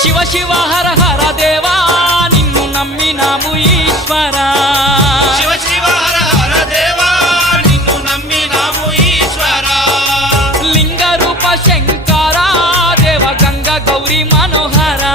శివ శివ హర హర దేవా నిన్ను నమ్మినాము ఈశ్వరా శివ శివ హర హర దేవా నిన్ను నమ్మినాము ఈశ్వరా లింగ రూప శంకరా దేవ గంగ గౌరీ మనోహరా